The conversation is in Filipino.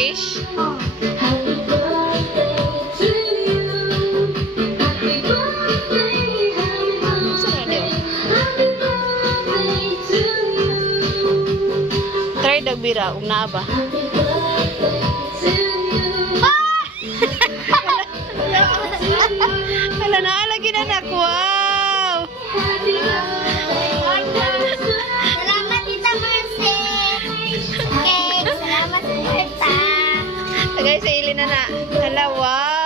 wish? Saan na yun? Try dagbira, kung naa ba? Wala na, lagi na anak. Wow! Salamat Tita Marcy. Cake. Salamat Tita. Tagay sa ilin na na. Hala, wow!